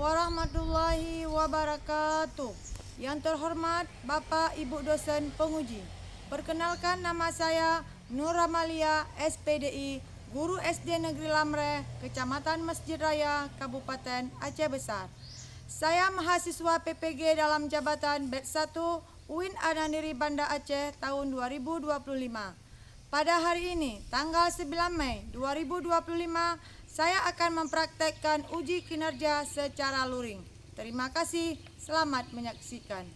warahmatullahi wabarakatuh. Yang terhormat Bapak Ibu dosen penguji. Perkenalkan, nama saya Nur Amalia, SPDI, Guru SD Negeri Lamre, Kecamatan Masjid Raya, Kabupaten Aceh Besar. Saya mahasiswa PPG dalam jabatan Batch 1 UIN Anandiri Banda Aceh tahun 2025. Pada hari ini, tanggal 9 Mei 2025, saya akan mempraktekkan uji kinerja secara luring. Terima kasih, selamat menyaksikan.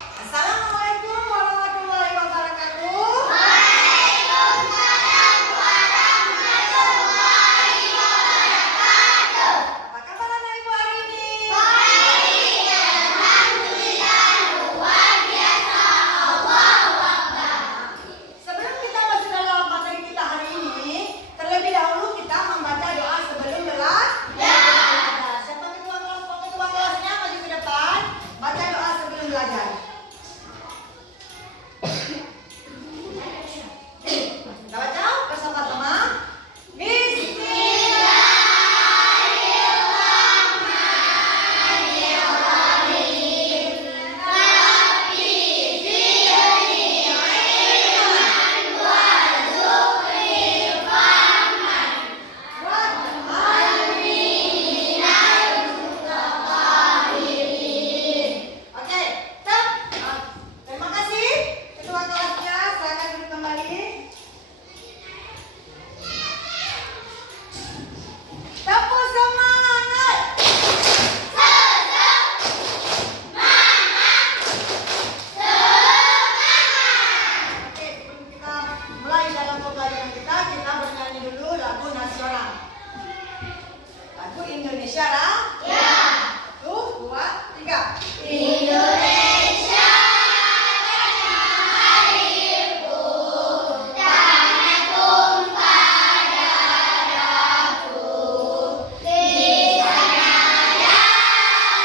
Assalamualaikum warahmatullahi wabarakatuh. Waalaikumsalam warahmatullahi wabarakatuh. Apa kabar anak ibu hari ini? Baik, alhamdulillah, luar biasa, Allahu Akbar. Sebelum kita masuk dalam materi kita hari ini, terlebih dahulu kita membaca doa sebelum belajar. Siapa ketua kelasnya maju ke depan, baca doa sebelum belajar. Kita baca bersama-sama. Oke, terima kasih ketua kelasnya. Silakan duduk kembali. Tepuk semangat. Oke, sebelum kita mulai dalam pembelajaran kita bernyanyi dulu lagu nasional. Lagu Indonesia Raya. 1, 2, 3. Indonesia airku, tanah tumpah darahku, di sananya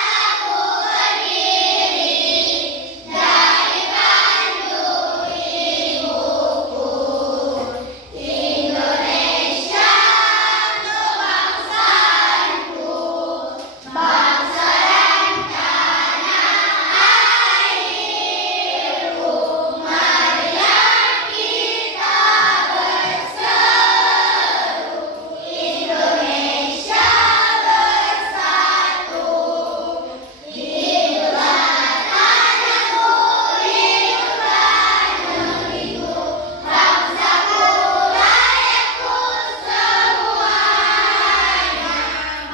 aku berdiri, dari kandung ibuku. Indonesia untuk bangsaku, bangsa dan tanah airku, marilah kita berseru, Indonesia bersatu. Hiduplah tanahku, hiduplah negeriku, bangsaku, rakyatku semuanya.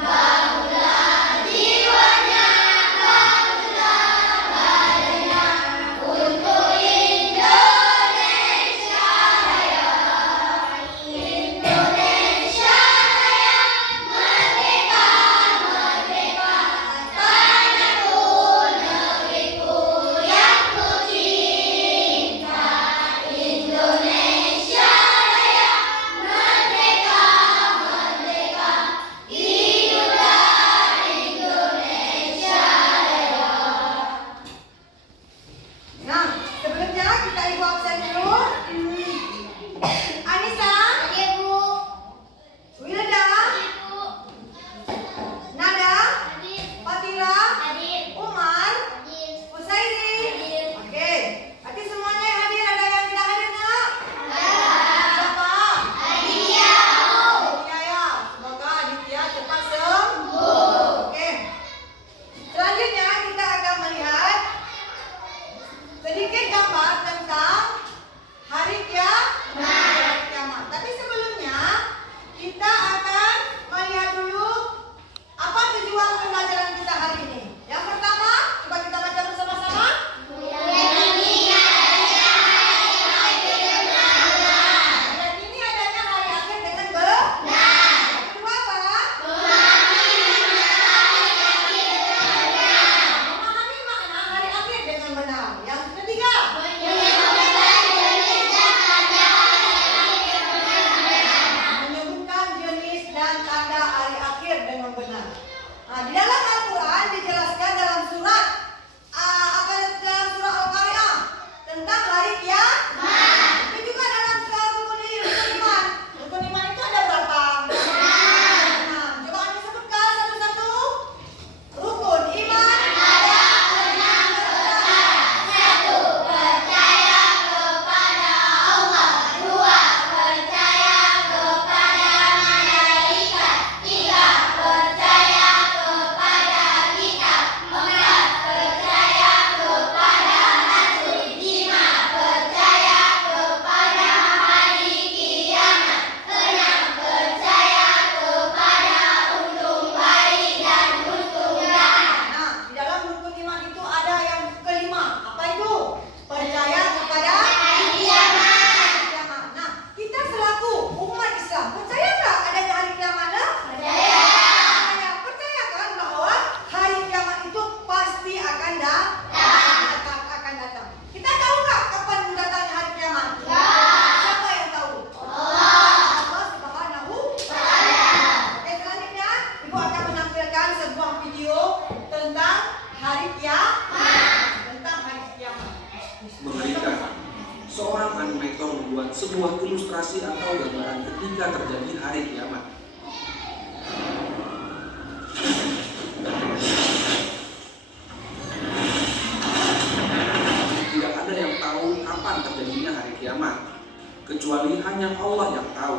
Bangunlah jiwanya, bangunlah badannya, untuk Indonesia Raya. Indonesia Raya, merdeka, merdeka, tanahku, negeriku yang ku cinta. Indonesia Raya, merdeka, merdeka, hiduplah Indonesia Raya. Nah, sebelumnya kita ibu absen dulu. Anissa, Hadir, Bu. Wilda, Bu. Nada, Hadir. Fatira, Hadir. Umar, Hadir. Usairi. Hadir. Oke, berarti semuanya yang hadir. Ada yang tidak hadir nggak? Siapa? Aditya. Aditya ya. Semoga Aditya cepat sembuh. Oke. Selanjutnya kita akan melihat sedikit gambar tentang hari kiamat. Tapi sebelumnya kita akan melihat dulu apa tujuan pembelajaran kita hari ini. Yang pertama, coba kita baca bersama-sama. Ayat ini adanya hari akhir dengan benar. Yang kedua apa? Memahami makna hari akhir dengan benar. Yang ketiga, menyebutkan jenis dan tanda hari akhir dengan benar. Nah, di dalam Al-Quran dijelaskan dalam surat dalam surah Al-Qari'ah tentang hari kiamat. Itu juga dalam surah rukun iman. Rukun iman itu ada berapa? 6. Coba Anda sebutkan satu-satu. hari kiamat. Tentang hari kiamat. Mengerikan. Seorang animator membuat sebuah ilustrasi atau gambaran ketika terjadi hari kiamat. Tidak ada yang tahu kapan terjadinya hari kiamat, kecuali hanya Allah yang tahu.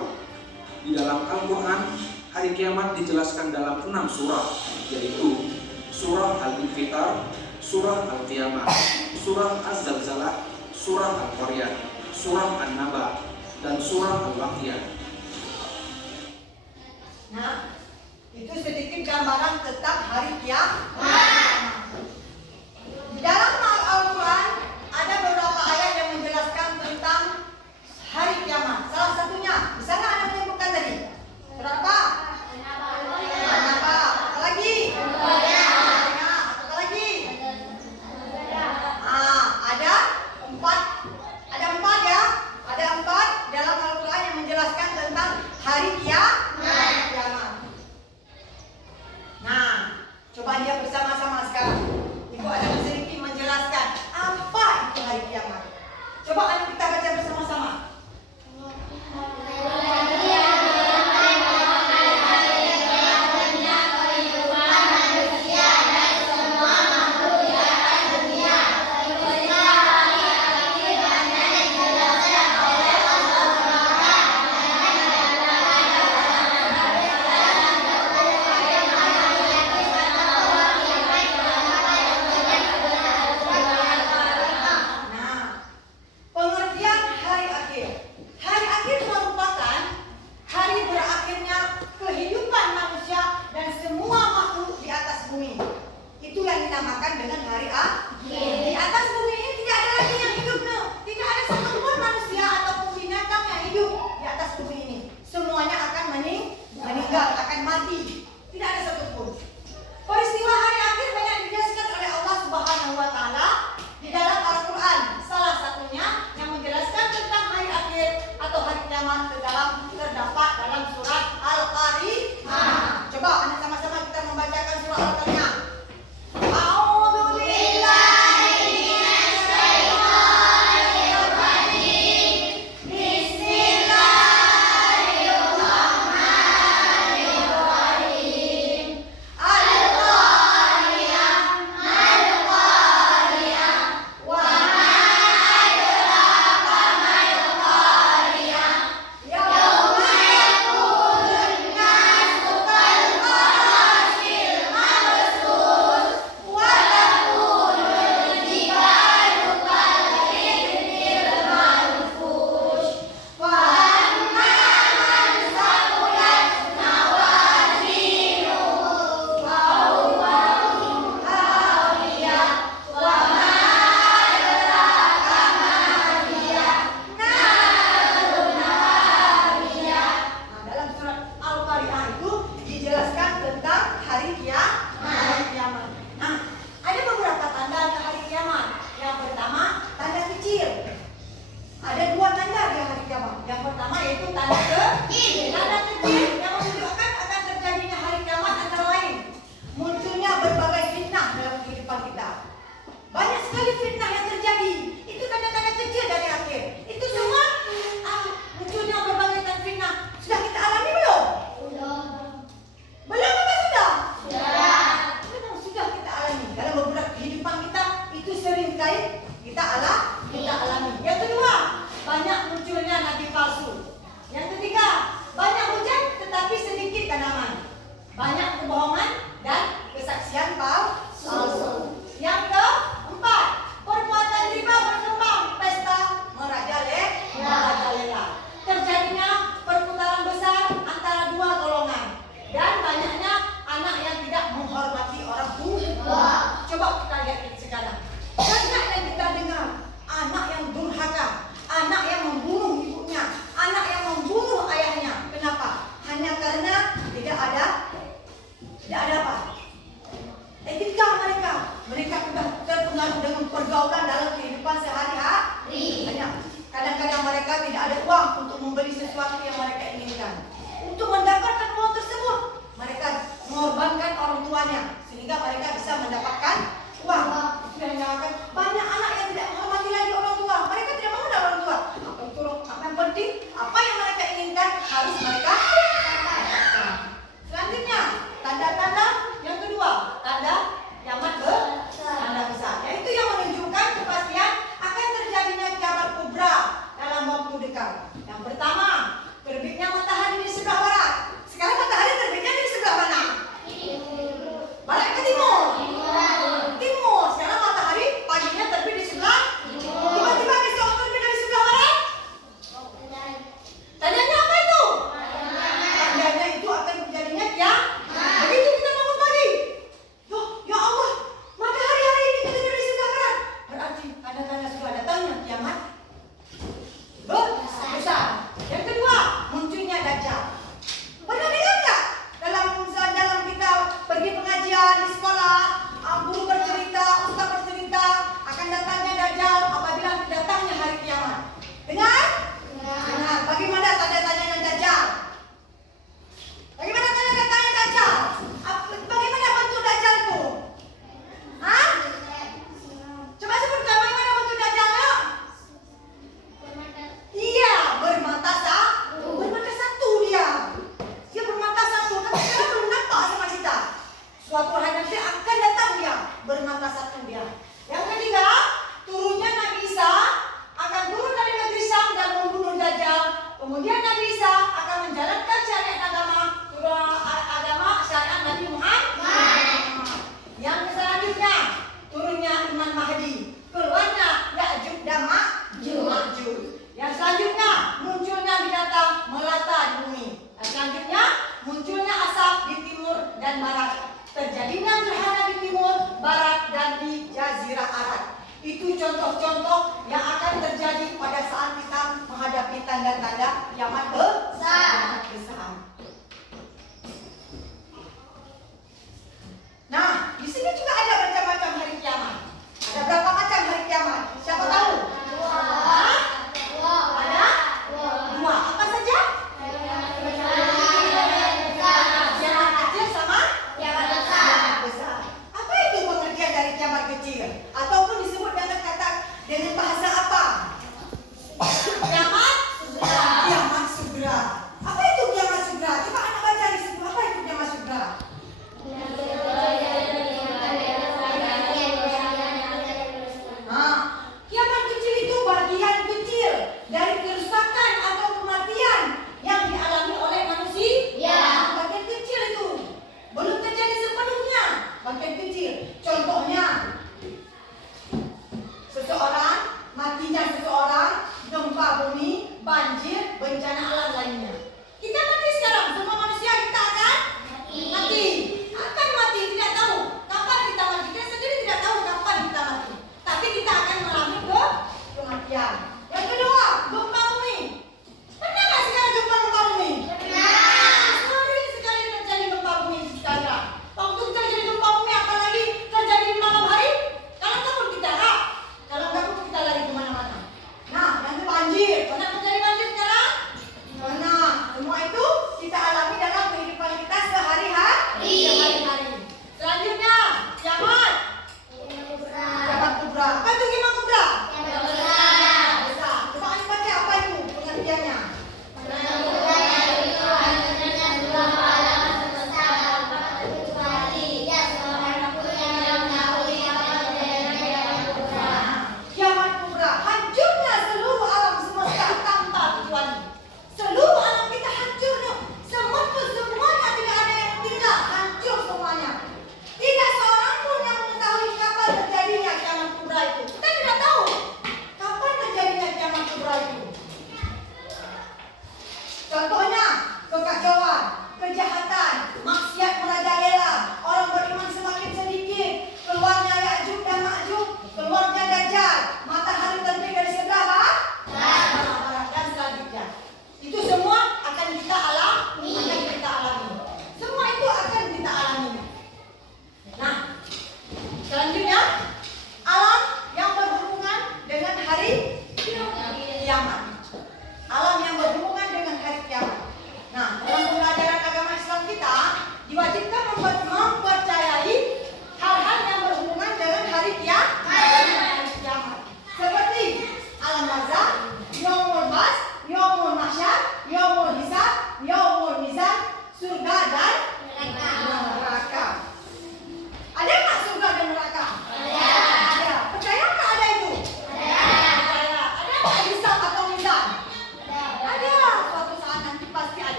Di dalam Al-Quran, hari kiamat dijelaskan dalam 6 surah, yaitu surah Al-Infitar, surah Al-Qiyamah, surah Az-Zalzalah, surah Al-Qaryah, surah An-Naba, dan surah Al-Waqiah. Nah, itu sedikit gambaran tentang hari kiamat. Di dalam Al-Quran ada beberapa ayat yang menjelaskan tentang hari kiamat. Salah satunya, di sana ada menyebutkan tadi. Surah apa? Apa? Apa lagi? Apa lagi? Ada empat ya. Ada empat dalam Al-Quran yang menjelaskan tentang hari kiamat. Nah, coba lihat bersama-sama sekarang. Ibu ada sedikit menjelaskan apa itu hari kiamat. Coba ayo kita baca bersama-sama. Suatu hari nanti akan datang dia, bermanfaatkan dia. Yang ketiga, turunnya Nabi Isa akan turun dari negeri Syam dan membunuh Dajjal. Kemudian Nabi Isa akan menjalankan syariat agama syariat Nabi Muhammad. Yang selanjutnya, turunnya Imam Mahdi, keluarnya Ya'juj dan Ma'juj. Yang selanjutnya, munculnya binatang melata di bumi. Yang selanjutnya, munculnya asap di timur dan barat. Terjadinya gerhana di timur, barat, dan di Jazirah Arab. Itu contoh-contoh yang akan terjadi pada saat kita menghadapi tanda-tanda kiamat besar. Nah, di sini juga ada macam-macam hari kiamat. Ada berapa macam hari kiamat? Siapa tahu? Hah? Ada? Dua. Apa saja? Kiamat kecil sama kiamat besar. Apa itu pengertian dari kiamat kecil? Ataupun disebut dengan bahasa apa? Kiamat sugera. Apa itu kiamat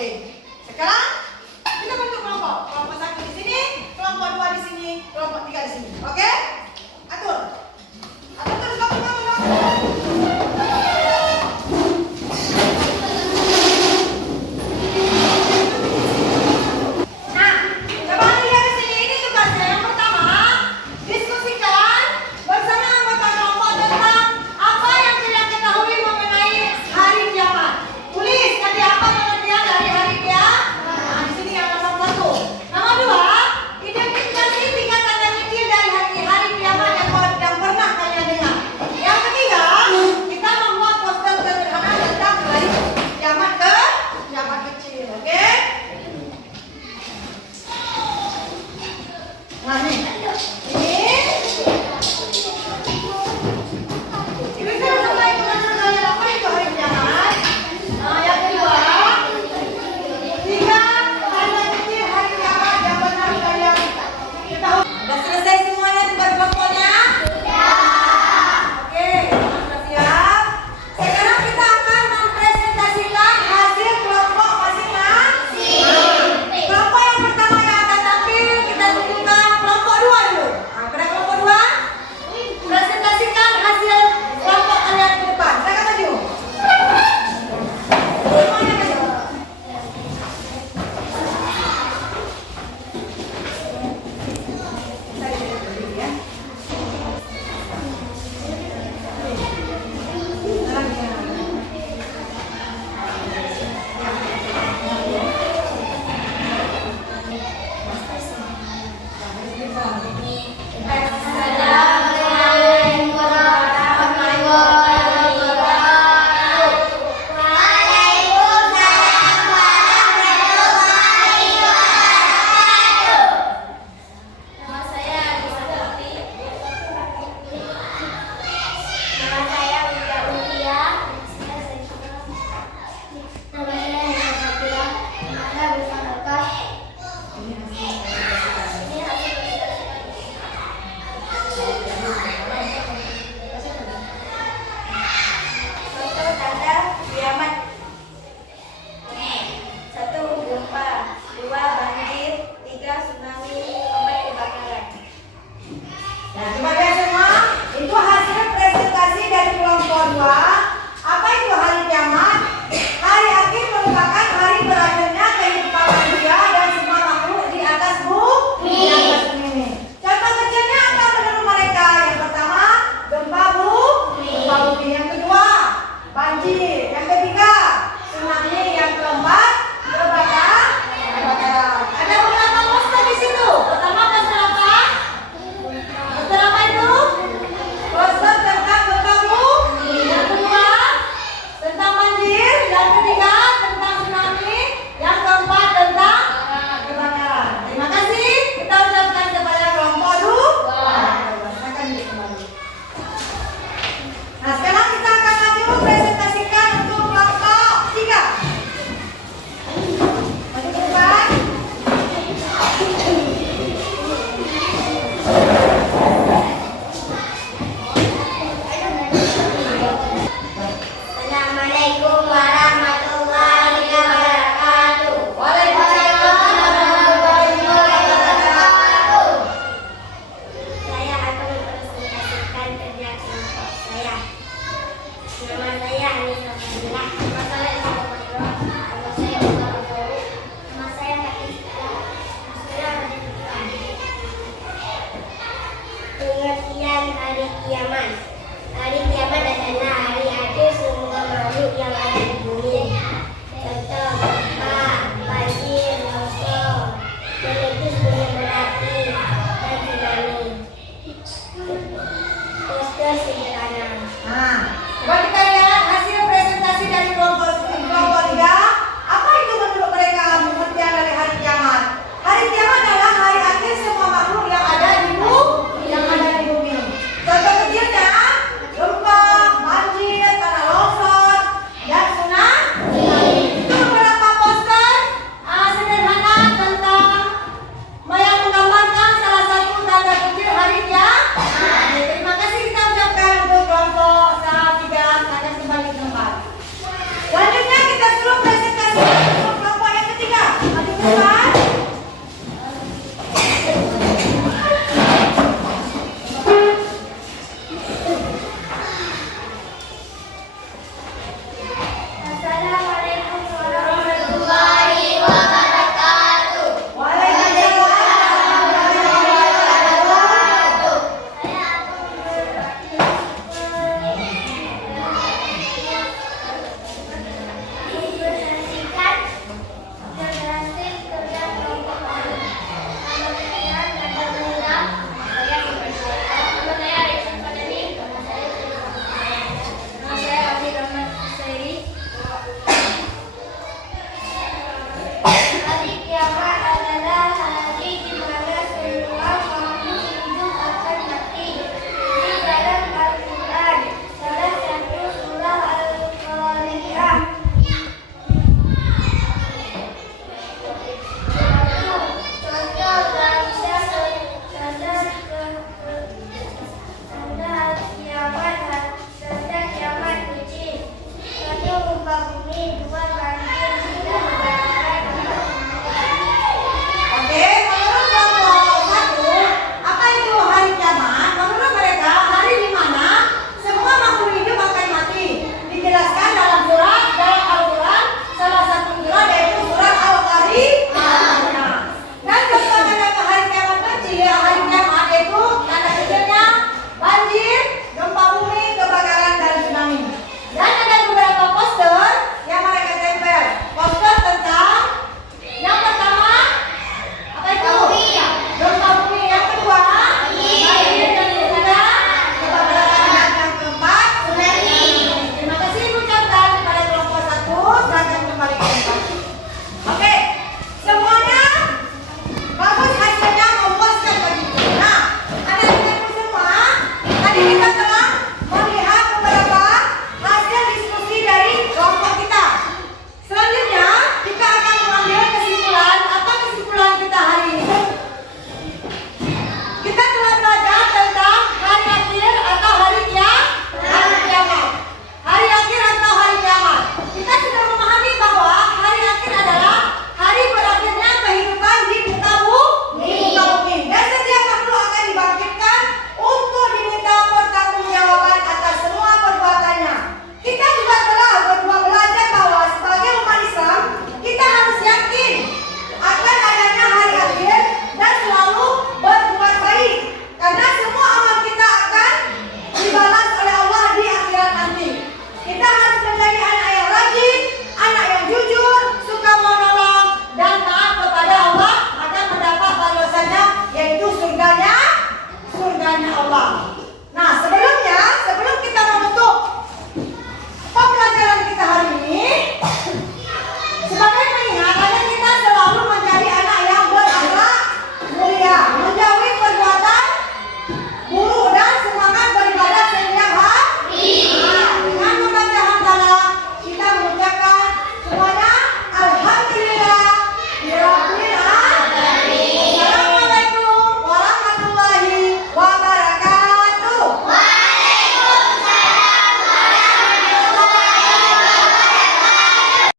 Oke. Sekarang kita bentuk kelompok. Kelompok 1 di sini, kelompok 2 di sini, kelompok 3 di sini. Oke? Atur. Atur terus kamu. Nah, coba lihat di sini. Ini tugasnya. Yang pertama, diskusikan bersama anggota kelompok tentang apa yang kalian ketahui mengenai hari kiamat. Tulis nanti apa pengertian dari hari kiamat. Nah, di sini yang nomor 1. Nomor 2, identifikasi 3 tanda kecil dari hari kiamat yang pernah kalian dengar. Yang ketiga, kita membuat poster sederhana tentang hari kiamat kecil. Oke? Nah, nih. Ini kita mulai dengan kalian apa itu hari kiamat. Nah, yang kedua, 3 tanda kecil hari kiamat yang pernah kalian ketahui. Sudah selesai semuanya tugas kelompoknya? Oke, sudah siap. Sekarang kita akan mempresentasikan hasil kelompok masing-masing. Kelompok yang pertama yang akan tampil kita tunjukkan kelompok 2 dulu. Nah, pada kelompok 2, presentasikan hasil kelompok kalian ke depan. Silakan maju. Semuanya maju. Assalamualaikum warahmatullahi wabarakatuh. Waalaikumsalam warahmatullahi wabarakatuh. Nama saya Alisa Putri. Nama saya Wida Utia. Nama